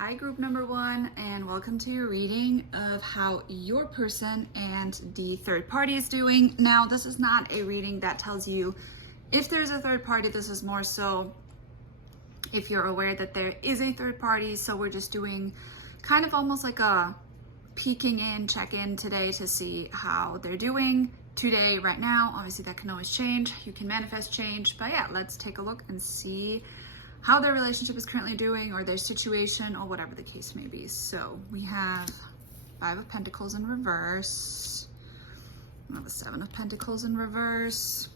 Hi group number one, and welcome to your reading of how your person and the third party is doing. Now, this is not a reading that tells you if there's a third party. This is more so if you're aware that there is a third party. So we're just doing kind of almost like a peeking in, check-in today to see how they're doing today, right now. Obviously that can always change. You can manifest change, but yeah, let's take a look and see how their relationship is currently doing, or their situation, or whatever the case may be. So we have Five of Pentacles in reverse. We have the Seven of Pentacles in reverse.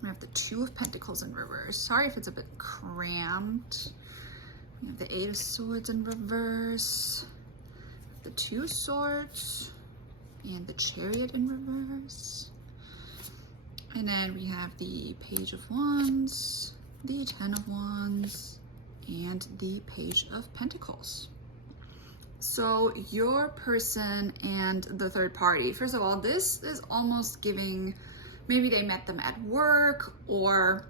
We have the Two of Pentacles in reverse. Sorry if it's a bit cramped. We have the Eight of Swords in reverse. The Two of Swords. And the Chariot in reverse. And then we have the Page of Wands, the Ten of Wands, and the Page of Pentacles. So your person and the third party, first of all, this is almost giving, maybe they met them at work, or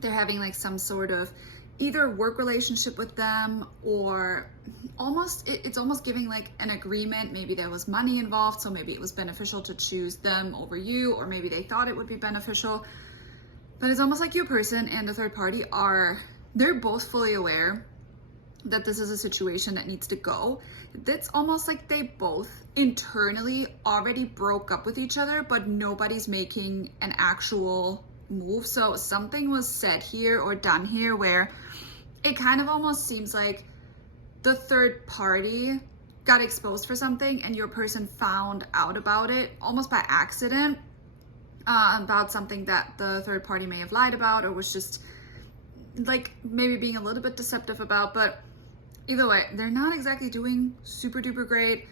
they're having like some sort of either work relationship with them, or almost it's almost giving like an agreement. Maybe there was money involved, so maybe it was beneficial to choose them over you, or maybe they thought it would be beneficial. But it's almost like your person and the third party they're both fully aware that this is a situation that needs to go. It's almost like they both internally already broke up with each other, but nobody's making an actual move. So something was said here or done here where it kind of almost seems like the third party got exposed for something and your person found out about it almost by accident. About something that the third party may have lied about, or was just like maybe being a little bit deceptive about. But either way, they're not exactly doing super duper great.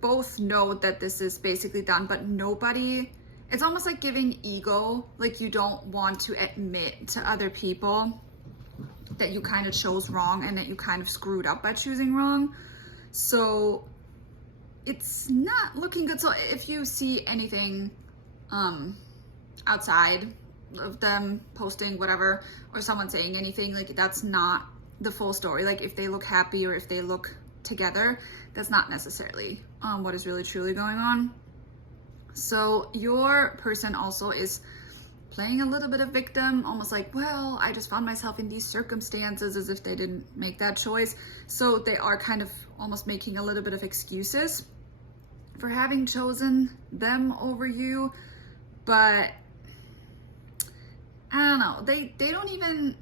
Both know that this is basically done, but nobody, it's almost like giving ego, like you don't want to admit to other people that you kind of chose wrong and that you kind of screwed up by choosing wrong. So it's not looking good. So if you see anything outside of them posting whatever, or someone saying anything, like that's not the full story. Like if they look happy or if they look together, that's not necessarily what is really truly going on. So your person also is playing a little bit of victim, almost like, well, I just found myself in these circumstances, as if they didn't make that choice. So they are kind of almost making a little bit of excuses for having chosen them over you. But I don't know, they don't even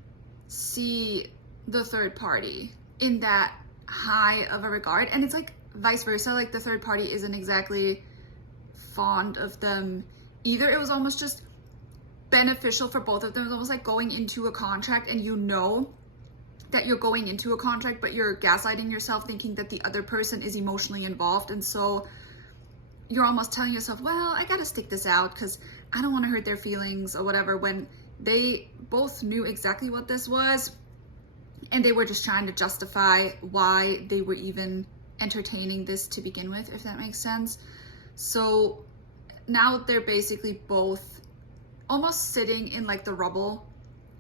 see the third party in that high of a regard. And it's like vice versa, like the third party isn't exactly fond of them either. It was almost just beneficial for both of them. It was almost like going into a contract, and you know that you're going into a contract, but you're gaslighting yourself thinking that the other person is emotionally involved. And so you're almost telling yourself, well, I gotta stick this out because I don't want to hurt their feelings or whatever, when they both knew exactly what this was, and they were just trying to justify why they were even entertaining this to begin with, if that makes sense. So now they're basically both almost sitting in like the rubble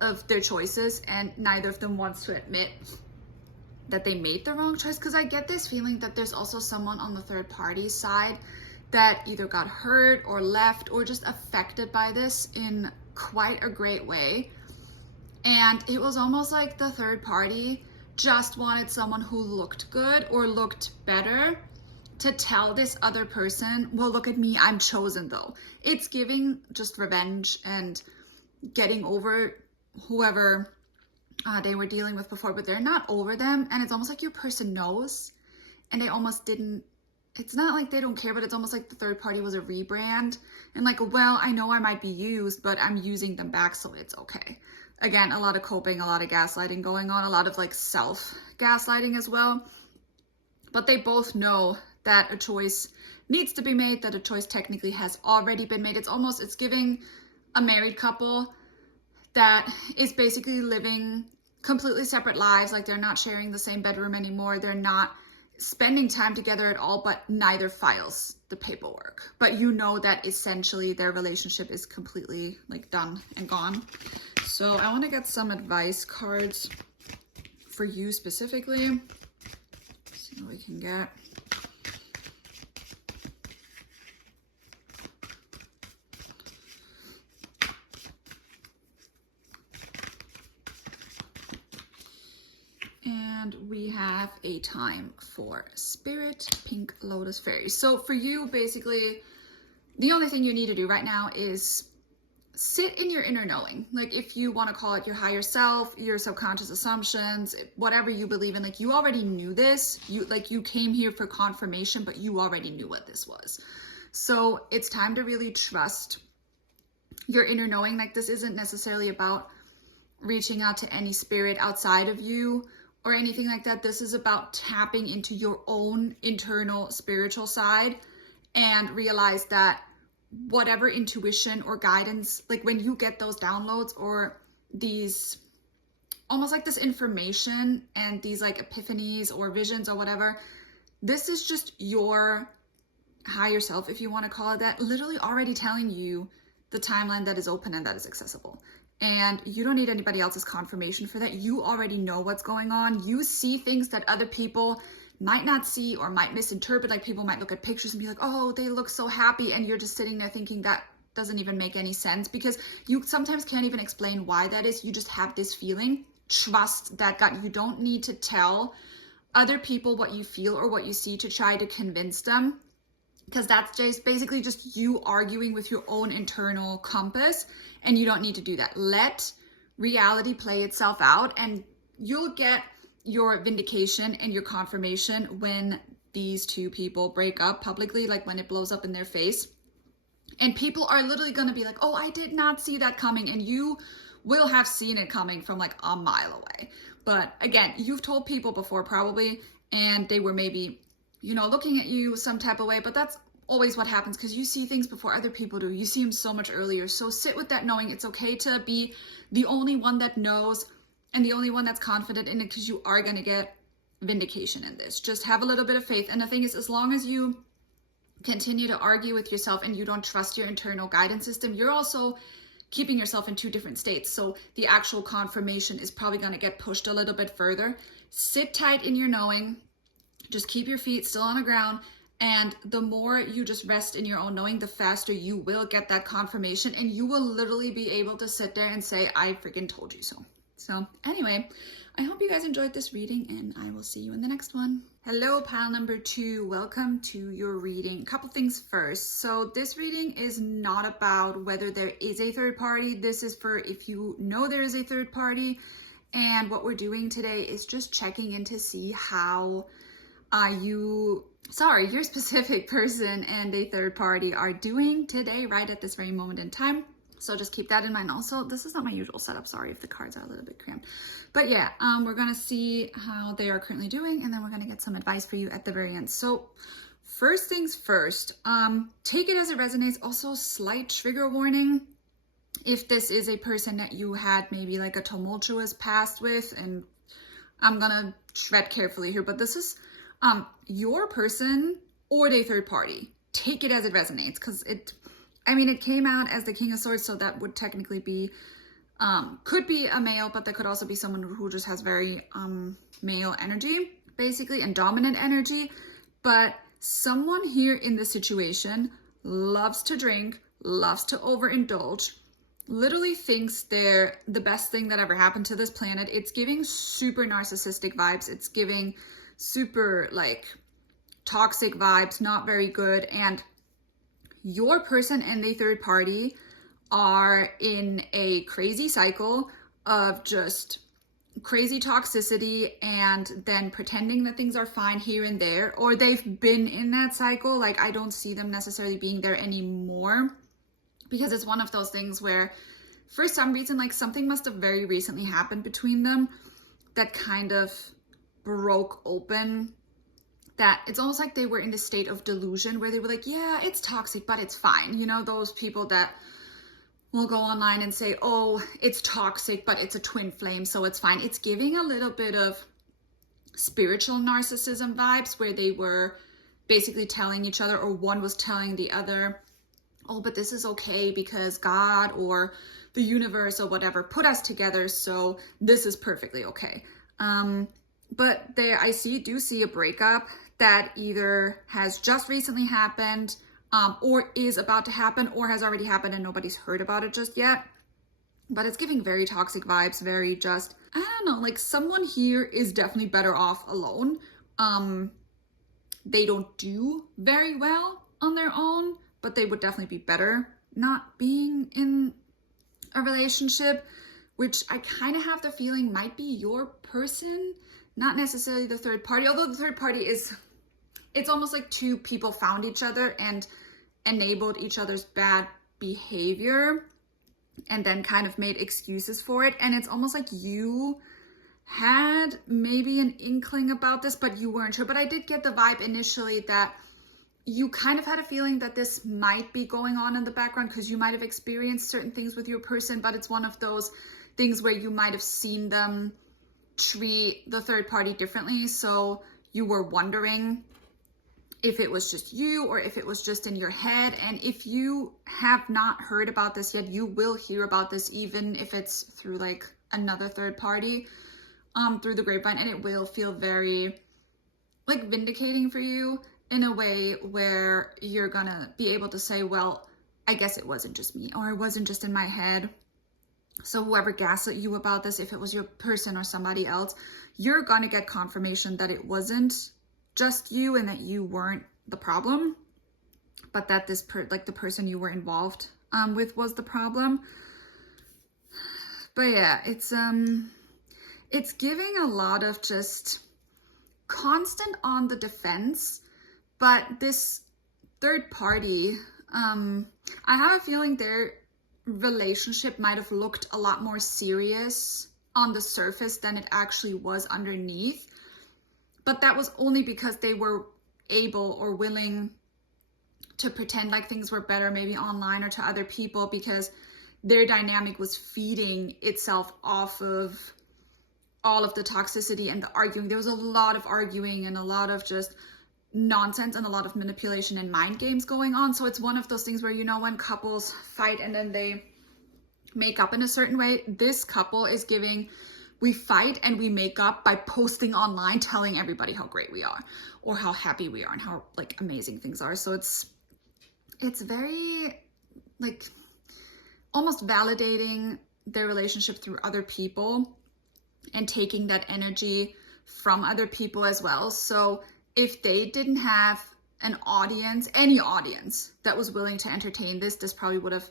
of their choices, and neither of them wants to admit that they made the wrong choice. Because I get this feeling that there's also someone on the third party side that either got hurt or left or just affected by this in quite a great way. And it was almost like the third party just wanted someone who looked good or looked better to tell this other person, well, look at me, I'm chosen though. It's giving just revenge and getting over whoever they were dealing with before, but they're not over them. And it's almost like your person knows, and they almost didn't. It's not like they don't care, but it's almost like the third party was a rebrand. And like, well, I know I might be used, but I'm using them back, so it's okay. Again, a lot of coping, a lot of gaslighting going on, a lot of like self-gaslighting as well. But they both know that a choice needs to be made, that a choice technically has already been made. It's giving a married couple that is basically living completely separate lives. Like they're not sharing the same bedroom anymore. They're not spending time together at all, but neither files the paperwork. But you know that essentially their relationship is completely like done and gone. So I want to get some advice cards for you specifically. Let's see what we can get. And we have a time for Spirit, Pink Lotus Fairy. So for you, basically, the only thing you need to do right now is sit in your inner knowing. Like, if you want to call it your higher self, your subconscious assumptions, whatever you believe in, like, you already knew this. You came here for confirmation, but you already knew what this was. So it's time to really trust your inner knowing. Like, this isn't necessarily about reaching out to any spirit outside of you or anything like that. This is about tapping into your own internal spiritual side and realize that whatever intuition or guidance, like when you get those downloads or these, almost like this information and these like epiphanies or visions or whatever, this is just your higher self, if you want to call it that, literally already telling you the timeline that is open and that is accessible. And you don't need anybody else's confirmation for that. You already know what's going on. You see things that other people might not see or might misinterpret. Like, people might look at pictures and be like, oh, they look so happy. And you're just sitting there thinking that doesn't even make any sense, because you sometimes can't even explain why that is. You just have this feeling. Trust that gut. You don't need to tell other people what you feel or what you see to try to convince them, because that's just basically just you arguing with your own internal compass, and you don't need to do that. Let reality play itself out, and you'll get your vindication and your confirmation when these two people break up publicly, like when it blows up in their face. And people are literally going to be like, oh, I did not see that coming. And you will have seen it coming from like a mile away. But again, you've told people before probably, and they were maybe, you know, looking at you some type of way, but that's always what happens, because you see things before other people do. You see them so much earlier. So sit with that knowing. It's okay to be the only one that knows and the only one that's confident in it, because you are going to get vindication in this. Just have a little bit of faith. And the thing is, as long as you continue to argue with yourself and you don't trust your internal guidance system, you're also keeping yourself in two different states. So the actual confirmation is probably going to get pushed a little bit further. Sit tight in your knowing. Just keep your feet still on the ground. And the more you just rest in your own knowing, the faster you will get that confirmation, and you will literally be able to sit there and say, I freaking told you so. So anyway, I hope you guys enjoyed this reading, and I will see you in the next one. Hello, pile number 2. Welcome to your reading. A couple things first. So this reading is not about whether there is a third party. This is for if you know there is a third party. And what we're doing today is just checking in to see how your specific person and a third party are doing today, right at this very moment in time. So just keep that in mind. Also, this is not my usual setup. Sorry if the cards are a little bit cramped. But yeah, we're going to see how they are currently doing, and then we're going to get some advice for you at the very end. So first things first, take it as it resonates. Also, slight trigger warning. If this is a person that you had maybe like a tumultuous past with, and I'm going to tread carefully here, but this is your person or a third party. Take it as it resonates, because it came out as the King of Swords, so that would technically be, could be a male, but that could also be someone who just has very male energy, basically, and dominant energy. But someone here in this situation loves to drink, loves to overindulge, literally thinks they're the best thing that ever happened to this planet. It's giving super narcissistic vibes. It's giving super like toxic vibes, not very good. And your person and the third party are in a crazy cycle of just crazy toxicity, and then pretending that things are fine here and there, or they've been in that cycle. Like, I don't see them necessarily being there anymore, because it's one of those things where for some reason, like, something must have very recently happened between them that kind of broke open that. It's almost like they were in this state of delusion where they were like, yeah, it's toxic, but it's fine. You know, those people that will go online and say, oh, it's toxic, but it's a twin flame, so it's fine. It's giving a little bit of spiritual narcissism vibes, where they were basically telling each other, or one was telling the other, oh, but this is okay because God or the universe or whatever put us together, so this is perfectly okay. But there I do see a breakup that either has just recently happened, or is about to happen, or has already happened and nobody's heard about it just yet. But it's giving very toxic vibes, very just, I don't know, like someone here is definitely better off alone. They don't do very well on their own, but they would definitely be better not being in a relationship, which I kind of have the feeling might be your person, not necessarily the third party. Although the third party is, it's almost like two people found each other and enabled each other's bad behavior and then kind of made excuses for it. And it's almost like you had maybe an inkling about this, but you weren't sure. But I did get the vibe initially that you kind of had a feeling that this might be going on in the background because you might have experienced certain things with your person, but it's one of those things where you might have seen them treat the third party differently. So you were wondering if it was just you or if it was just in your head. And if you have not heard about this yet, you will hear about this, even if it's through like another third party, through the grapevine, and it will feel very like vindicating for you in a way where you're gonna be able to say, well, I guess it wasn't just me, or it wasn't just in my head. So whoever gaslit you about this, if it was your person or somebody else, you're gonna get confirmation that it wasn't just you and that you weren't the problem, but that this like the person you were involved with was the problem. But yeah, it's giving a lot of just constant on the defense. But this third party, I have a feeling their relationship might have looked a lot more serious on the surface than it actually was underneath. But that was only because they were able or willing to pretend like things were better, maybe online or to other people, because their dynamic was feeding itself off of all of the toxicity and the arguing. There was a lot of arguing and a lot of just nonsense and a lot of manipulation and mind games going on. So it's one of those things where, you know, when couples fight and then they make up in a certain way, this couple is giving, we fight and we make up by posting online, telling everybody how great we are or how happy we are and how like amazing things are. So it's very like almost validating their relationship through other people and taking that energy from other people as well. So if they didn't have an audience, any audience that was willing to entertain this, this probably would have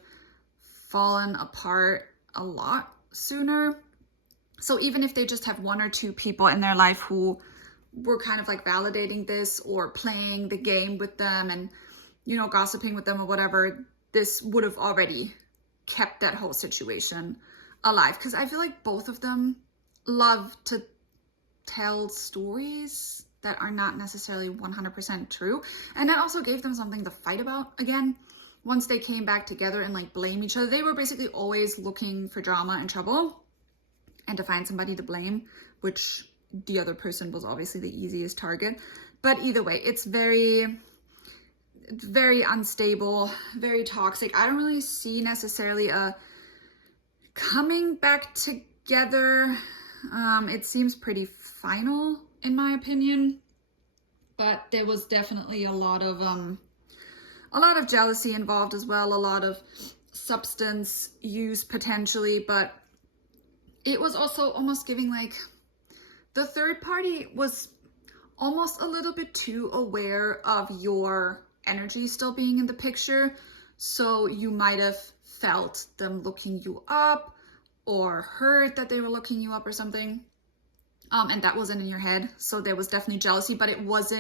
fallen apart a lot sooner. So even if they just have one or two people in their life who were kind of like validating this or playing the game with them and, you know, gossiping with them or whatever, this would have already kept that whole situation alive. Because I feel like both of them love to tell stories that are not necessarily 100% true. And that also gave them something to fight about again. Once they came back together and like blame each other, they were basically always looking for drama and trouble and to find somebody to blame, which the other person was obviously the easiest target. But either way, it's very unstable, very toxic. I don't really see necessarily a coming back together. It seems pretty final in my opinion, but there was definitely a lot of jealousy involved as well, a lot of substance use potentially, but it was also almost giving like the third party was almost a little bit too aware of your energy still being in the picture. So you might have felt them looking you up or heard that they were looking you up or something. And that wasn't in your head. So there was definitely jealousy, but it was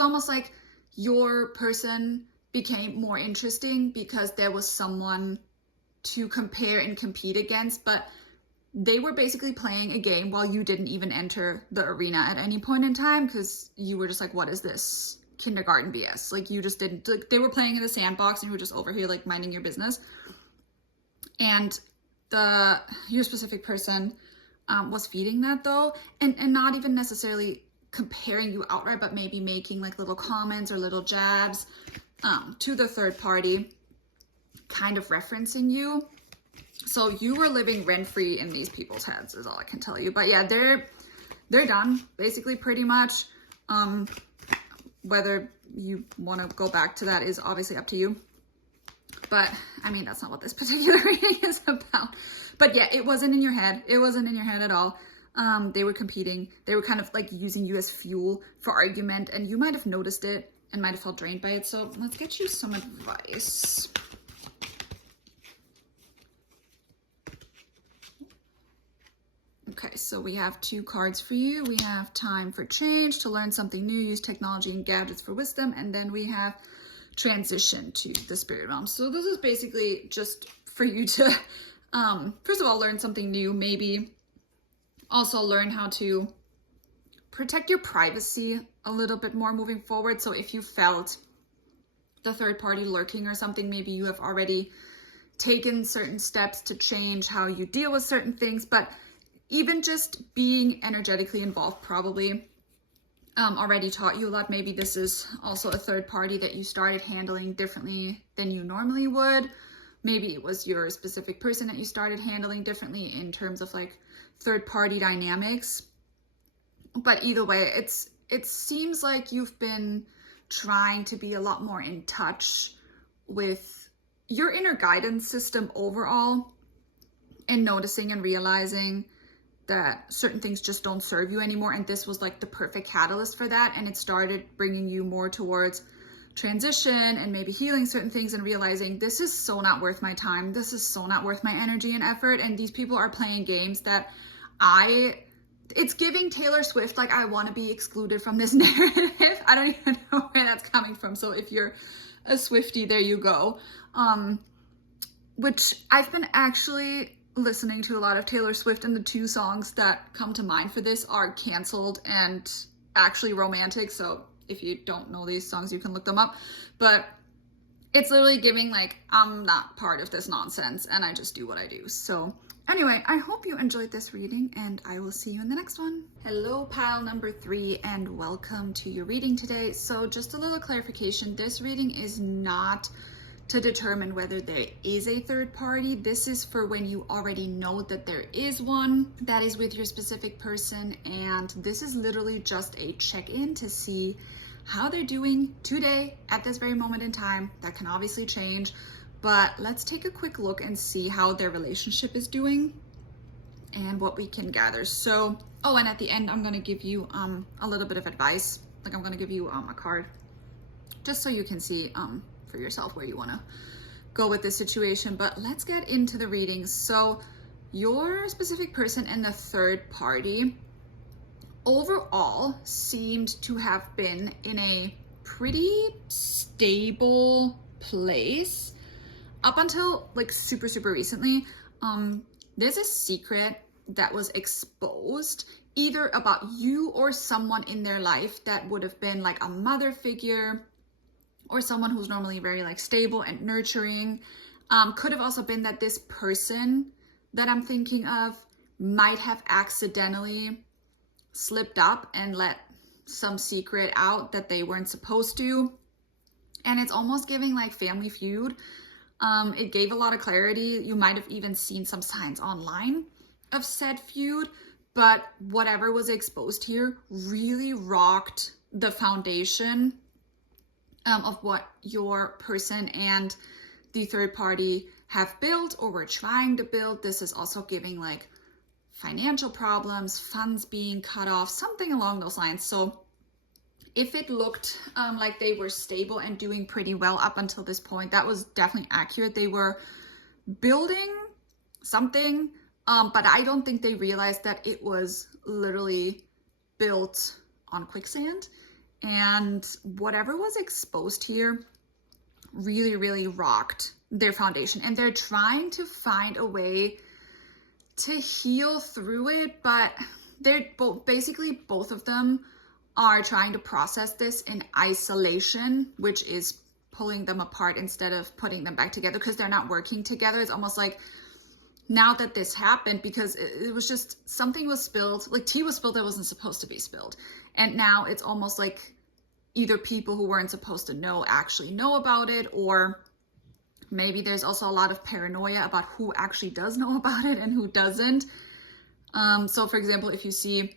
almost like your person became more interesting because there was someone to compare and compete against, but they were basically playing a game while you didn't even enter the arena at any point in time because you were just like, what is this kindergarten BS? Like you just didn't, like, they were playing in the sandbox and you were just over here like minding your business. And your specific person was feeding that though, and not even necessarily comparing you outright, but maybe making like little comments or little jabs to the third party, kind of referencing you. So you were living rent-free in these people's heads is all I can tell you. But yeah, they're done, basically, pretty much. Whether you want to go back to that is obviously up to you. But, I mean, that's not what this particular reading is about. But yeah, it wasn't in your head. It wasn't in your head at all. They were competing. They were kind of like using you as fuel for argument, and you might have noticed it and might have felt drained by it. So let's get you some advice. Okay, so we have 2 cards for you. We have time for change, to learn something new, use technology and gadgets for wisdom. And then we have transition to the spirit realm. So this is basically just for you to, first of all, learn something new, maybe also learn how to protect your privacy a little bit more moving forward. So if you felt the third party lurking or something, maybe you have already taken certain steps to change how you deal with certain things, but even just being energetically involved probably already taught you a lot. Maybe this is also a third party that you started handling differently than you normally would. Maybe it was your specific person that you started handling differently in terms of like third party dynamics. But either way, it seems like you've been trying to be a lot more in touch with your inner guidance system overall, and noticing and realizing that certain things just don't serve you anymore. And this was like the perfect catalyst for that. And it started bringing you more towards transition and maybe healing certain things and realizing this is so not worth my time. This is so not worth my energy and effort. And these people are playing games that it's giving Taylor Swift, like, I want to be excluded from this narrative. I don't even know where that's coming from. So if you're a Swiftie, there you go. Which I've been actually listening to a lot of Taylor Swift, and the 2 songs that come to mind for this are Canceled and Actually Romantic. So if you don't know these songs, you can look them up. But it's literally giving like, I'm not part of this nonsense and I just do what I do. So anyway, I hope you enjoyed this reading, and I will see you in the next one. Hello, pile number 3, and welcome to your reading today. So just a little clarification, this reading is not to determine whether there is a third party. This is for when you already know that there is one that is with your specific person, and this is literally just a check-in to see how they're doing today at this very moment in time. That can obviously change, but let's take a quick look and see how their relationship is doing and what we can gather. So, oh, and at the end, I'm gonna give you a little bit of advice. Like, I'm gonna give you a card just so you can see for yourself where you want to go with this situation. But let's get into the readings. So your specific person and the third party overall seemed to have been in a pretty stable place up until like super recently. There's a secret that was exposed either about you or someone in their life that would have been like a mother figure or someone who's normally very like stable and nurturing. Could have also been that this person that I'm thinking of might have accidentally slipped up and let some secret out that they weren't supposed to. And it's almost giving like Family Feud. It gave a lot of clarity. You might have even seen some signs online of said feud, but whatever was exposed here really rocked the foundation of what your person and the third party have built or were trying to build. This is also giving like financial problems, funds being cut off, something along those lines. So if it looked like they were stable and doing pretty well up until this point, that was definitely accurate. They were building something, but I don't think they realized that it was literally built on quicksand. And whatever was exposed here really rocked their foundation. And they're trying to find a way to heal through it, but they're basically both of them are trying to process this in isolation, which is pulling them apart instead of putting them back together because they're not working together. It's almost like now that this happened, because it was just something was spilled, like tea was spilled that wasn't supposed to be spilled. And now it's almost like either people who weren't supposed to know actually know about it, or maybe there's also a lot of paranoia about who actually does know about it and who doesn't. So for example, if you see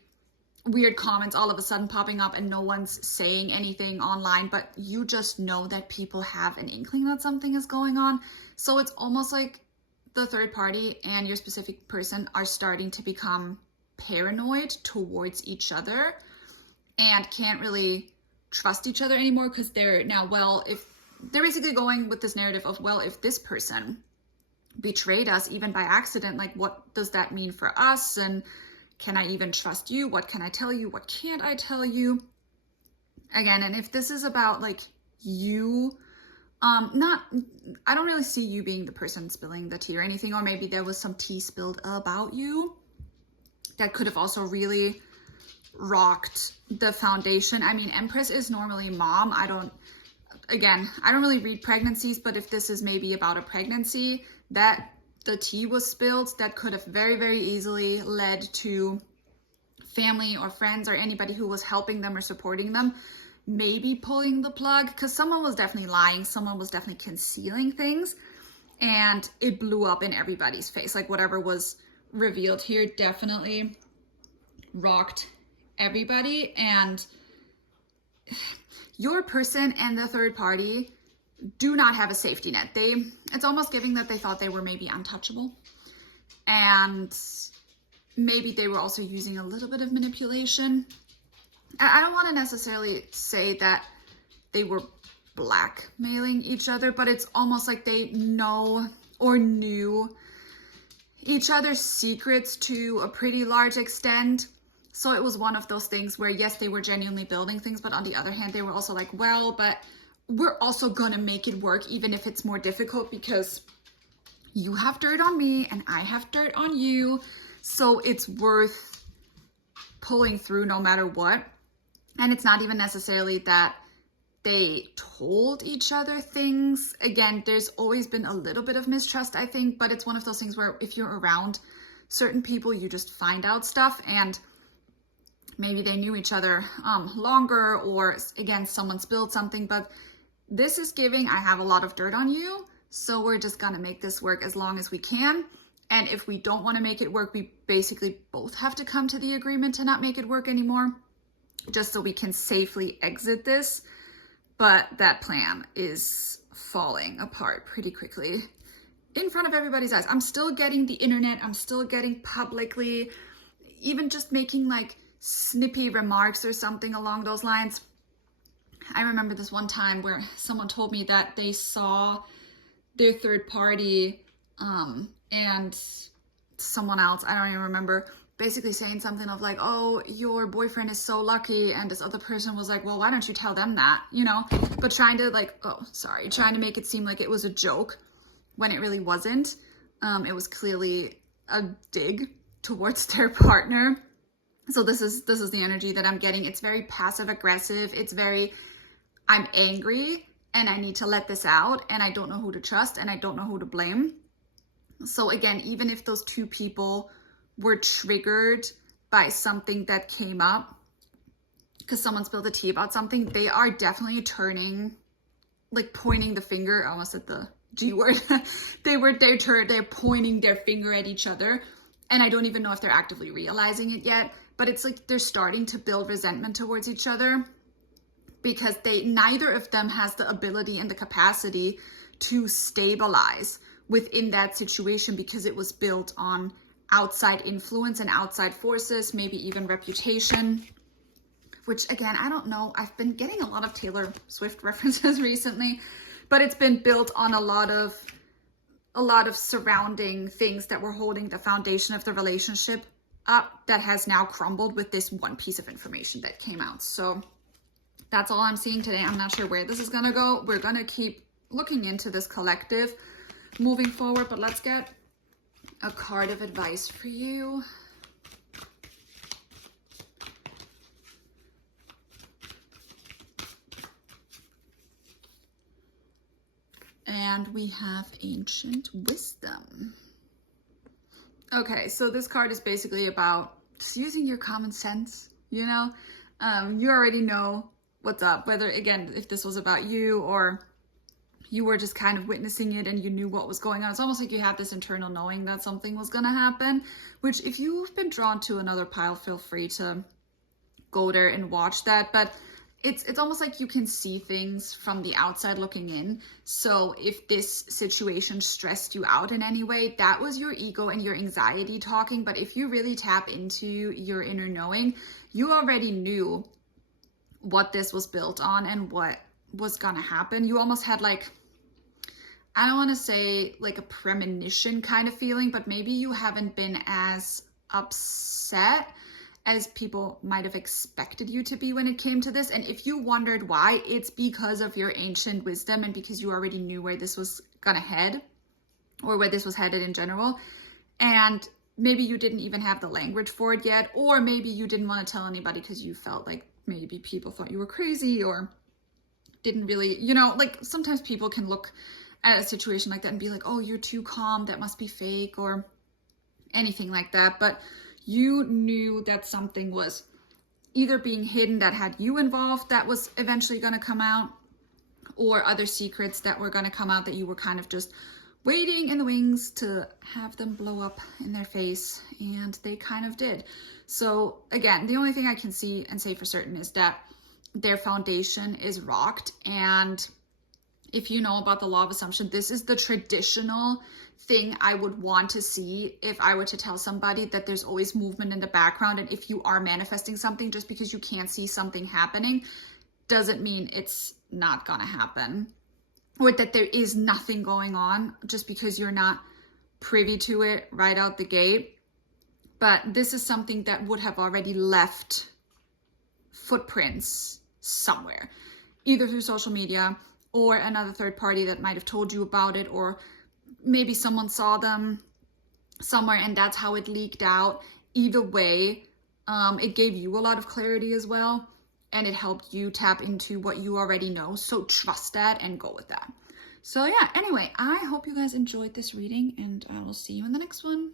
weird comments all of a sudden popping up and no one's saying anything online, but you just know that people have an inkling that something is going on. So it's almost like the third party and your specific person are starting to become paranoid towards each other and can't really trust each other anymore, because they're now, well, if they're basically going with this narrative of, well, if this person betrayed us even by accident, like what does that mean for us? And can I even trust you? What can I tell you? What can't I tell you? Again, and if this is about like you, I don't really see you being the person spilling the tea or anything, or maybe there was some tea spilled about you that could have also really rocked the foundation. I mean, Empress is normally mom. I don't really read pregnancies, but if this is maybe about a pregnancy that the tea was spilled, that could have very, very easily led to family or friends or anybody who was helping them or supporting them maybe pulling the plug, because someone was definitely lying, someone was definitely concealing things, and it blew up in everybody's face. Like whatever was revealed here definitely rocked everybody, and your person and the third party do not have a safety net. It's almost giving that they thought they were maybe untouchable, and maybe they were also using a little bit of manipulation. I don't want to necessarily say that they were blackmailing each other, but it's almost like they know or knew each other's secrets to a pretty large extent. So it was one of those things where, yes, they were genuinely building things, but on the other hand, they were also like, well, but we're also gonna make it work even if it's more difficult, because you have dirt on me and I have dirt on you. So it's worth pulling through no matter what. And it's not even necessarily that they told each other things. Again, there's always been a little bit of mistrust, I think, but it's one of those things where if you're around certain people, you just find out stuff, and maybe they knew each other longer, or again, someone spilled something, but this is giving, I have a lot of dirt on you, so we're just gonna make this work as long as we can. And if we don't want to make it work, we basically both have to come to the agreement to not make it work anymore, just so we can safely exit this. But that plan is falling apart pretty quickly in front of everybody's eyes. I'm still getting the internet, I'm still getting publicly, even just making like snippy remarks or something along those lines. I remember this one time where someone told me that they saw their third party and someone else, I don't even remember, basically saying something of like, oh, your boyfriend is so lucky, and this other person was like, well, why don't you tell them that, you know? But trying to like, trying to make it seem like it was a joke when it really wasn't. It was clearly a dig towards their partner. So this is the energy that I'm getting. It's very passive aggressive. It's very, I'm angry and I need to let this out, and I don't know who to trust and I don't know who to blame. So again, even if those two people were triggered by something that came up because someone spilled the tea about something, they are definitely turning, like pointing the finger, I almost said the G word. They're pointing their finger at each other, and I don't even know if they're actively realizing it yet, but it's like they're starting to build resentment towards each other because neither of them has the ability and the capacity to stabilize within that situation, because it was built on outside influence and outside forces, maybe even reputation, which again, I don't know. I've been getting a lot of Taylor Swift references recently, but it's been built on a lot of surrounding things that were holding the foundation of the relationship up that has now crumbled with this one piece of information that came out. So that's all I'm seeing today. I'm not sure where this is going to go. We're going to keep looking into this collective moving forward, but let's get a card of advice for you. And we have Ancient Wisdom. Okay, so this card is basically about just using your common sense, you know? You already know what's up, whether, again, if this was about you or you were just kind of witnessing it and you knew what was going on. It's almost like you had this internal knowing that something was going to happen, which if you've been drawn to another pile, feel free to go there and watch that. But it's almost like you can see things from the outside looking in. So if this situation stressed you out in any way, that was your ego and your anxiety talking. But if you really tap into your inner knowing, you already knew what this was built on and what was gonna happen. You almost had like, I don't want to say like a premonition kind of feeling, but maybe you haven't been as upset as people might have expected you to be when it came to this. And if you wondered why, it's because of your ancient wisdom and because you already knew where this was gonna head, or where this was headed in general. And maybe you didn't even have the language for it yet, or maybe you didn't want to tell anybody because you felt like maybe people thought you were crazy, or didn't really, you know, like sometimes people can look at a situation like that and be like, oh, you're too calm, that must be fake, or anything like that. But you knew that something was either being hidden that had you involved that was eventually going to come out, or other secrets that were going to come out that you were kind of just waiting in the wings to have them blow up in their face, and they kind of did. So again, the only thing I can see and say for certain is that their foundation is rocked. And if you know about the law of assumption, this is the traditional thing I would want to see if I were to tell somebody that there's always movement in the background. And if you are manifesting something, just because you can't see something happening doesn't mean it's not gonna happen, or that there is nothing going on just because you're not privy to it right out the gate. But this is something that would have already left footprints somewhere, either through social media or another third party that might have told you about it, or maybe someone saw them somewhere and that's how it leaked out. Either way, it gave you a lot of clarity as well, and it helped you tap into what you already know. So trust that and go with that. So yeah, anyway, I hope you guys enjoyed this reading, and I will see you in the next one.